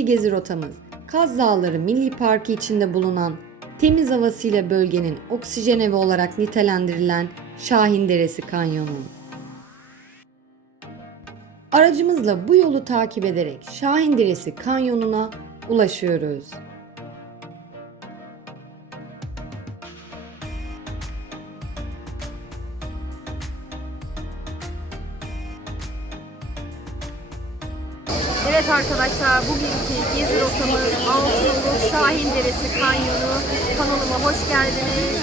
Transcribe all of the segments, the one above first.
Bugünkü gezi rotamız Kaz Dağları Milli Parkı içinde bulunan temiz havasıyla bölgenin oksijen evi olarak nitelendirilen Şahin Deresi Kanyonu. Aracımızla bu yolu takip ederek Şahin Deresi Kanyonu'na ulaşıyoruz. Evet arkadaşlar bugünkü gezi rotamız Altınoluk Şahin Deresi Kanyonu kanalıma hoş geldiniz.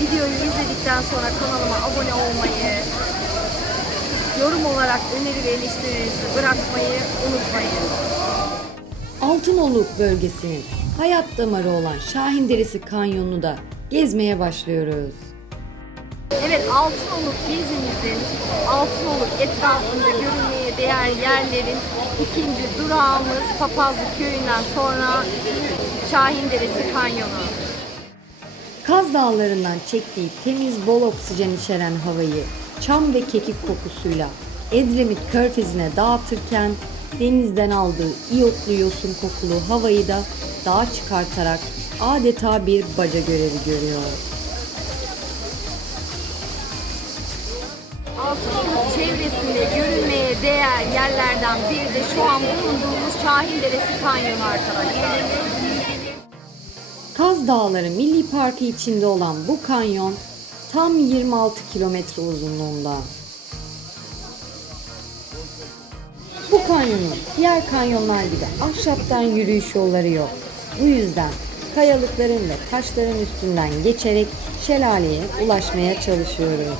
Videoyu izledikten sonra kanalıma abone olmayı, yorum olarak öneri ve eleştirilerinizi bırakmayı unutmayın. Altınoluk bölgesinin hayat damarı olan Şahin Deresi Kanyonu'nu da gezmeye başlıyoruz. Evet Altınoluk gezimizin Altınoluk etrafında görülmeye değer yerlerin ikinci durağımız Papazlı Köyü'nden sonra Şahin Deresi Kanyonu. Kaz Dağları'ndan çektiği temiz bol oksijen içeren havayı çam ve kekik kokusuyla Edremit Körfezi'ne dağıtırken denizden aldığı iyotlu yosun kokulu havayı da dağa çıkartarak adeta bir baca görevi görüyor. Altınoluk çevresinde görülmeye değer yerlerden biri de şu an bulunduğumuz Şahin Deresi Kanyonu arkadaşlar. Kaz Dağları Milli Parkı içinde olan bu kanyon tam 26 kilometre uzunluğunda. Bu kanyonun diğer kanyonlar gibi ahşaptan yürüyüş yolları yok. Bu yüzden kayalıkların ve taşların üstünden geçerek şelaleye ulaşmaya çalışıyoruz.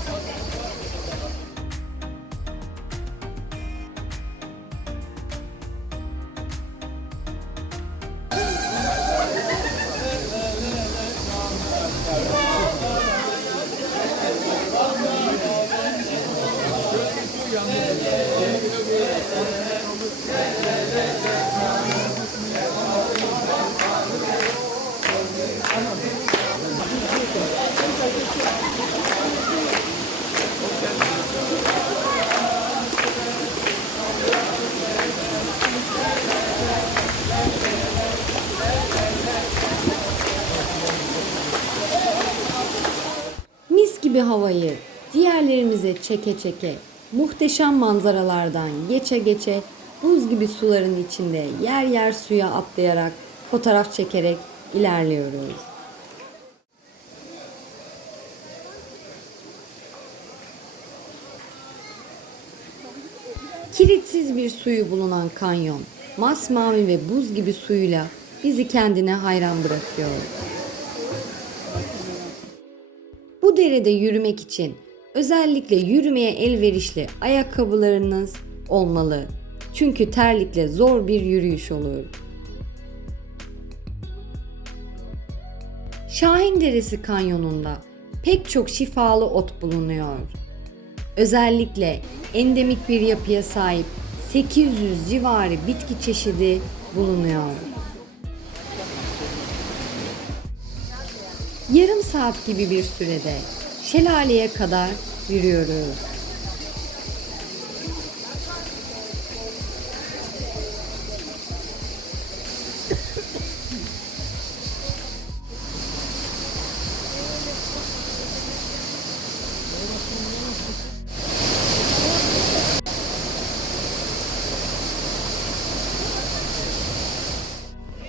Gibi havayı ciğerlerimize çeke çeke, muhteşem manzaralardan geçe geçe, buz gibi suların içinde yer yer suya atlayarak, fotoğraf çekerek ilerliyoruz. Kiritsiz bir suyu bulunan kanyon, masmavi ve buz gibi suyuyla bizi kendine hayran bırakıyor. Derede yürümek için özellikle yürümeye elverişli ayakkabılarınız olmalı. Çünkü terlikle zor bir yürüyüş olur. Şahin Deresi kanyonunda pek çok şifalı ot bulunuyor. Özellikle endemik bir yapıya sahip 800 civarı bitki çeşidi bulunuyor. Yarım saat gibi bir sürede şelaleye kadar yürüyoruz.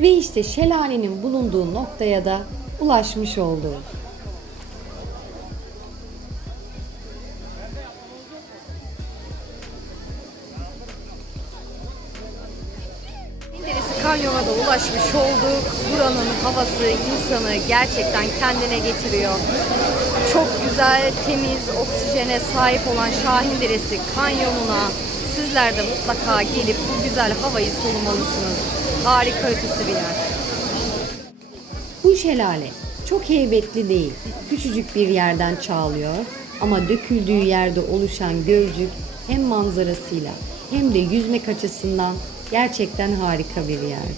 Ve işte şelalenin bulunduğu noktaya da ulaşmış olduk. Kanyon'a da ulaşmış olduk. Buranın havası insanı gerçekten kendine getiriyor. Çok güzel, temiz, oksijene sahip olan Şahin Deresi Kanyonu'na sizler de mutlaka gelip bu güzel havayı solumalısınız. Harika ötesi bir yer. Bu şelale çok heybetli değil. Küçücük bir yerden çağlıyor ama döküldüğü yerde oluşan gölcük hem manzarasıyla hem de yüzmek açısından gerçekten harika bir yer.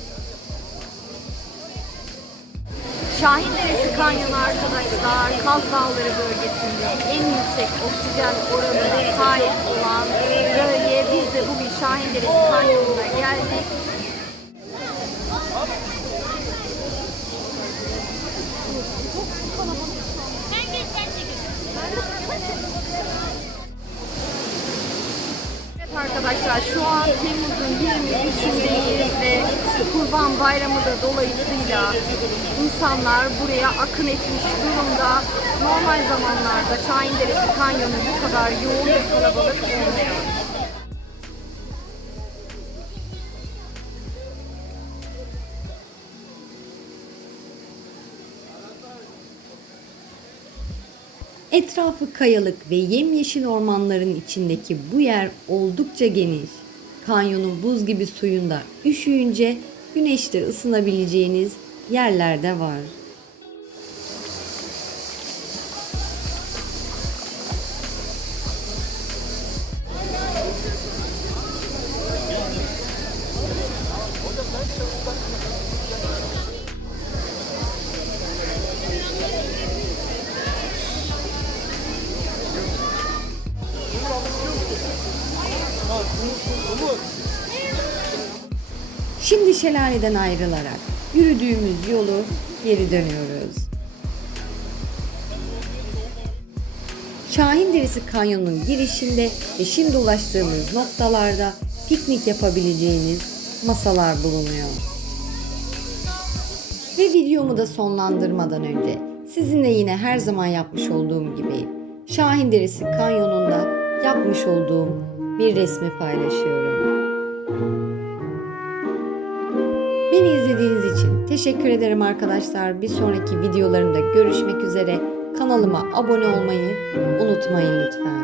Şahin Deresi Kanyonu arkadaşlar Kaz Dağları bölgesinde en yüksek oksijen oranına sahip olan bölge. Biz de bugün Şahin Deresi Kanyonu'na geldik. Arkadaşlar şu an Temmuz'un 23'ündeyiz ve Kurban Bayramı da dolayısıyla insanlar buraya akın etmiş durumda. Normal zamanlarda Şahin Deresi Kanyonu bu kadar yoğun ve kalabalık olmuyor. Etrafı kayalık ve yemyeşil ormanların içindeki bu yer oldukça geniş. Kanyonun buz gibi suyunda üşüyünce güneşte ısınabileceğiniz yerler de var. Şimdi şelaleden ayrılarak yürüdüğümüz yolu geri dönüyoruz. Şahin Deresi Kanyonu'nun girişinde ve şimdi ulaştığımız noktalarda piknik yapabileceğiniz masalar bulunuyor. Ve videomu da sonlandırmadan önce sizinle yine her zaman yapmış olduğum gibi Şahin Deresi Kanyonu'nda yapmış olduğum bir resmi paylaşıyorum. Beni izlediğiniz için teşekkür ederim arkadaşlar. Bir sonraki videolarımda görüşmek üzere. Kanalıma abone olmayı unutmayın lütfen.